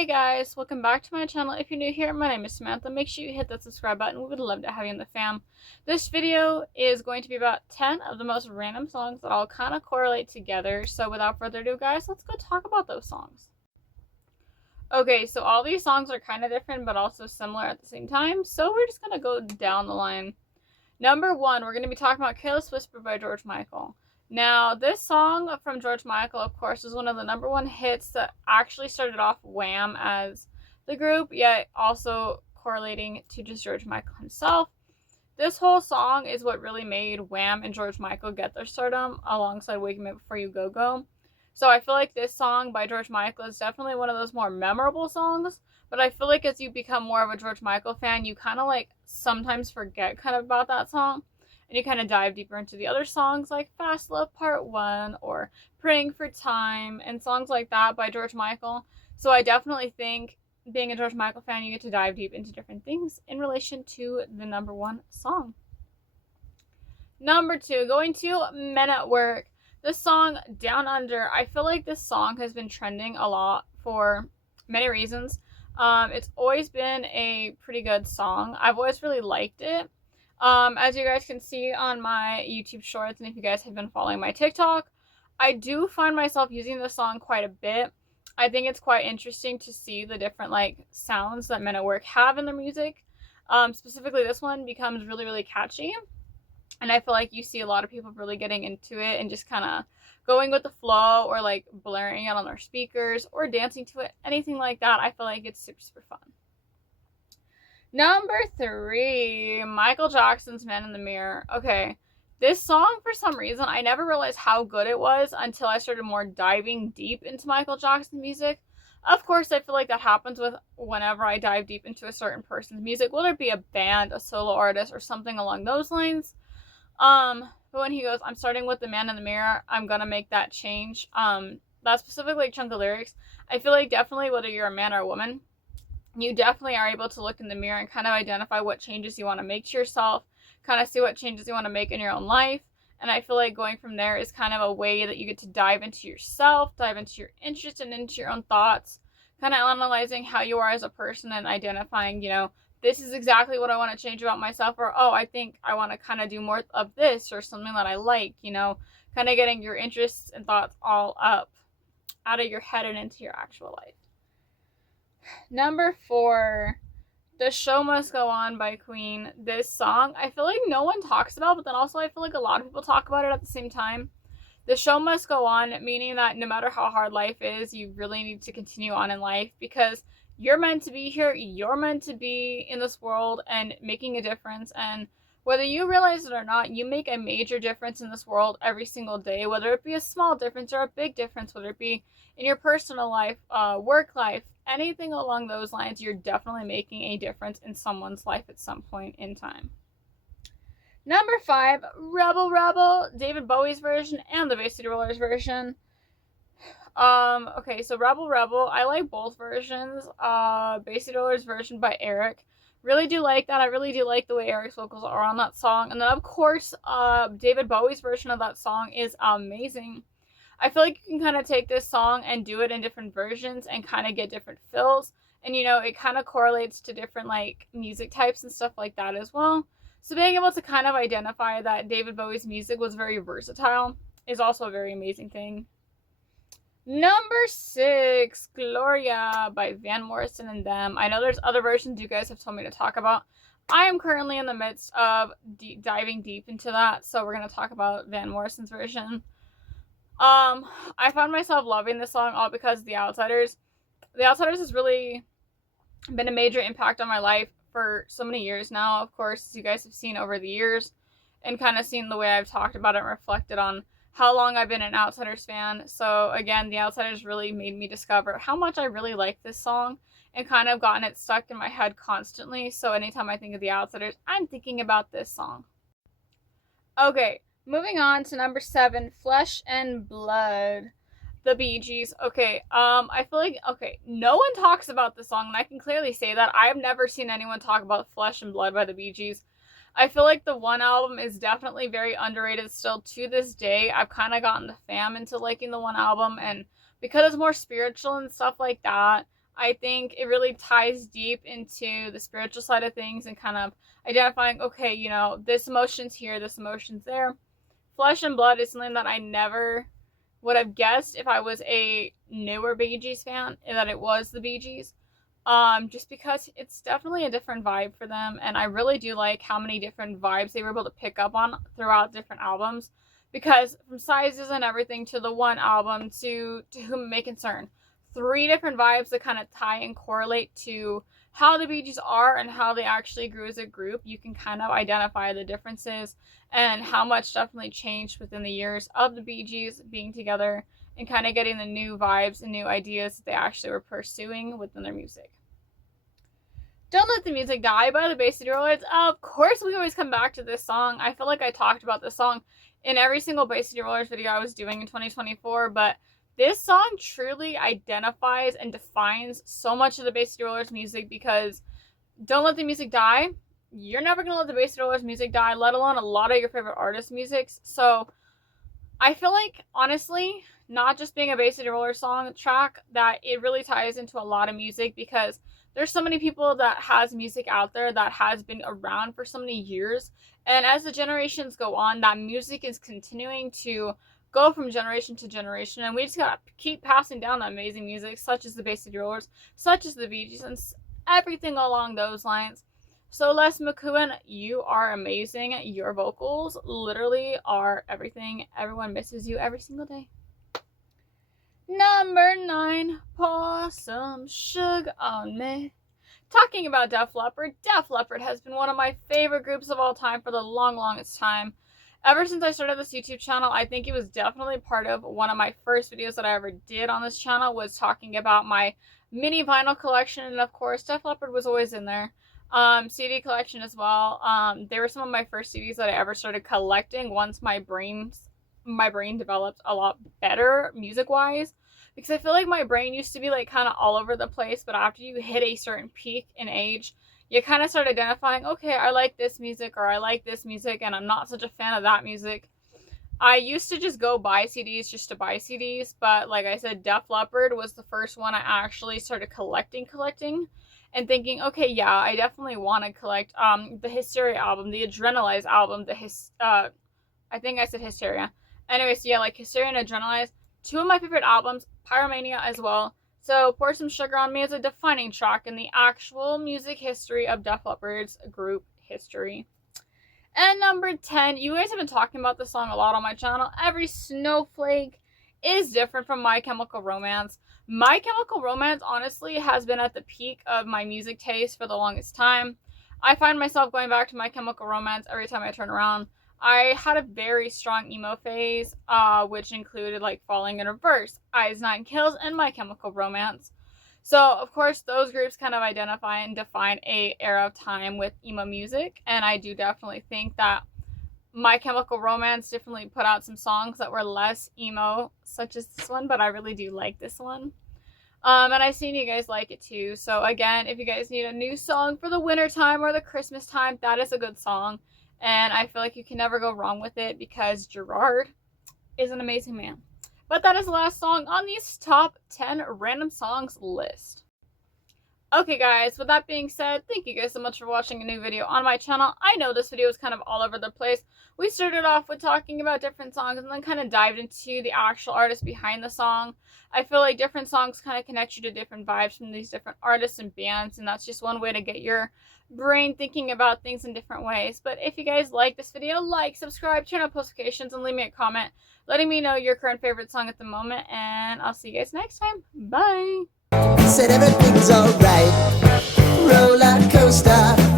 Hey guys, welcome back to my channel. If you're new here, my name is Samantha. Make sure you hit that subscribe button. We would love to have you in the fam. This video is going to be about 10 of the most random songs that all kind of correlate together. So without further ado, guys, let's go talk about those songs. Okay, so all these songs are kind of different but also similar at the same time. So we're just going to go down the line. Number 1, we're going to be talking about Careless Whisper by George Michael. Now, this song from George Michael, of course, is one of the number 1 hits that actually started off Wham as the group, yet also correlating to just George Michael himself. This whole song is what really made Wham and George Michael get their stardom alongside Wake Me Up Before You Go Go. So I feel like this song by George Michael is definitely one of those more memorable songs, but I feel like as you become more of a George Michael fan, you kind of like sometimes forget kind of about that song. And you kind of dive deeper into the other songs like Fast Love Part 1 or Praying for Time and songs like that by George Michael. So I definitely think being a George Michael fan, you get to dive deep into different things in relation to the number 1 song. Number 2, going to Men at Work. The song Down Under. I feel like this song has been trending a lot for many reasons. It's always been a pretty good song. I've always really liked it. As you guys can see on my YouTube shorts, and if you guys have been following my TikTok, I do find myself using this song quite a bit. I think it's quite interesting to see the different like sounds that Men at Work have in their music. Specifically this one becomes really, really catchy. And I feel like you see a lot of people really getting into it and just kind of going with the flow or like blaring it on their speakers or dancing to it, anything like that. I feel like it's super, super fun. Number 3, Michael Jackson's Man in the Mirror. Okay, this song, for some reason, I never realized how good it was until I started more diving deep into Michael Jackson music. Of course, I feel like that happens with whenever I dive deep into a certain person's music, whether it be a band, a solo artist, or something along those lines. But when he goes, I'm starting with the Man in the Mirror, I'm gonna make that change. That specific like chunk of lyrics, I feel like definitely whether you're a man or a woman, you definitely are able to look in the mirror and kind of identify what changes you want to make to yourself, kind of see what changes you want to make in your own life. And I feel like going from there is kind of a way that you get to dive into yourself, dive into your interests and into your own thoughts, kind of analyzing how you are as a person and identifying, this is exactly what I want to change about myself, or, oh, I think I want to kind of do more of this or something that I like, kind of getting your interests and thoughts all up out of your head and into your actual life. Number 4, The Show Must Go On by Queen. This song, I feel like no one talks about, but then also I feel like a lot of people talk about it at the same time. The show must go on, meaning that no matter how hard life is, you really need to continue on in life because you're meant to be here, you're meant to be in this world and making a difference. And whether you realize it or not, you make a major difference in this world every single day, whether it be a small difference or a big difference, whether it be in your personal life, work life, anything along those lines, you're definitely making a difference in someone's life at some point in time. Number 5, Rebel Rebel, David Bowie's version and the Bay City Rollers version. Okay, so Rebel Rebel, I like both versions. Bay City Rollers version by Eric. Really do like that. I really do like the way Eric's vocals are on that song. And then, of course, David Bowie's version of that song is amazing. I feel like you can kind of take this song and do it in different versions and kind of get different feels. And, it kind of correlates to different, like, music types and stuff like that as well. So being able to kind of identify that David Bowie's music was very versatile is also a very amazing thing. Number 6, Gloria by Van Morrison and Them. I know there's other versions you guys have told me to talk about. I am currently in the midst of diving deep into that, so we're going to talk about Van Morrison's version. I found myself loving this song all because The Outsiders. The Outsiders has really been a major impact on my life for so many years now. Of course, as you guys have seen over the years and kind of seen the way I've talked about it and reflected on how long I've been an Outsiders fan. So again, The Outsiders really made me discover how much I really like this song and kind of gotten it stuck in my head constantly. So anytime I think of The Outsiders, I'm thinking about this song. Okay, moving on to number 7, Flesh and Blood, the Bee Gees. Okay, I feel like, no one talks about this song, and I can clearly say that. I've never seen anyone talk about Flesh and Blood by the Bee Gees. I feel like the One album is definitely very underrated still to this day. I've kind of gotten the fam into liking the One album, and because it's more spiritual and stuff like that, I think it really ties deep into the spiritual side of things and kind of identifying, okay, you know, this emotion's here, this emotion's there. Flesh and Blood is something that I never would have guessed if I was a newer Bee Gees fan, and that it was the Bee Gees. Just because it's definitely a different vibe for them, and I really do like how many different vibes they were able to pick up on throughout different albums. Because from Sizes and Everything to the one album to Whom It May Concern, 3 different vibes that kind of tie and correlate to how the Bee Gees are and how they actually grew as a group. You can kind of identify the differences and how much definitely changed within the years of the Bee Gees being together and kind of getting the new vibes and new ideas that they actually were pursuing within their music. Don't Let the Music Die by the Bay City Rollers. Of course, we always come back to this song. I feel like I talked about this song in every single Bay City Rollers video I was doing in 2024, but this song truly identifies and defines so much of the Bay City Rollers music, because Don't Let the Music Die, you're never going to let the Bay City Rollers music die, let alone a lot of your favorite artists' musics. So I feel like, honestly, not just being a Bay City Rollers song track, that it really ties into a lot of music, because there's so many people that has music out there that has been around for so many years. And as the generations go on, that music is continuing to go from generation to generation. And we just gotta keep passing down that amazing music, such as the Bay City Rollers, such as the Bee Gees, and everything along those lines. So Les McCowan, you are amazing. Your vocals literally are everything. Everyone misses you every single day. Number 9, Pour Some Sugar on Me. Talking about Def Leppard, Def Leppard has been one of my favorite groups of all time for the longest time. Ever since I started this YouTube channel, I think it was definitely part of one of my first videos that I ever did on this channel, was talking about my mini vinyl collection, and of course Def Leppard was always in there. CD collection as well. They were some of my first CDs that I ever started collecting once my brain developed a lot better music-wise. Because I feel like my brain used to be like kind of all over the place, but after you hit a certain peak in age, you kind of start identifying, okay, I like this music, or I like this music, and I'm not such a fan of that music. I used to just go buy CDs just to buy CDs, but like I said, Def Leppard was the first one I actually started collecting, and thinking, okay, yeah, I definitely want to collect the Hysteria album, the Adrenalize album, I think I said Hysteria. Anyways, yeah, like Hysteria and Adrenalize, 2 of my favorite albums, Pyromania as well. So Pour Some Sugar on Me is a defining track in the actual music history of Def Leppard's group history. And number 10, you guys have been talking about this song a lot on my channel. Every Snowflake is different from My Chemical Romance. My Chemical Romance, honestly, has been at the peak of my music taste for the longest time. I find myself going back to My Chemical Romance every time I turn around. I had a very strong emo phase, which included like Falling in Reverse, Eyes Nine Kills, and My Chemical Romance. So, of course, those groups kind of identify and define a era of time with emo music, and I do definitely think that My Chemical Romance definitely put out some songs that were less emo, such as this one, but I really do like this one. And I've seen you guys like it too. So again, if you guys need a new song for the winter time or the Christmas time, that is a good song. And I feel like you can never go wrong with it, because Gerard is an amazing man. But that is the last song on these top 10 random songs list. Okay guys, with that being said, thank you guys so much for watching a new video on my channel. I know this video is kind of all over the place. We started off with talking about different songs and then kind of dived into the actual artist behind the song. I feel like different songs kind of connect you to different vibes from these different artists and bands, and that's just one way to get your brain thinking about things in different ways. But if you guys like this video, like, subscribe, turn on post notifications, and leave me a comment letting me know your current favorite song at the moment, and I'll see you guys next time. Bye! Said everything's alright, roller coaster.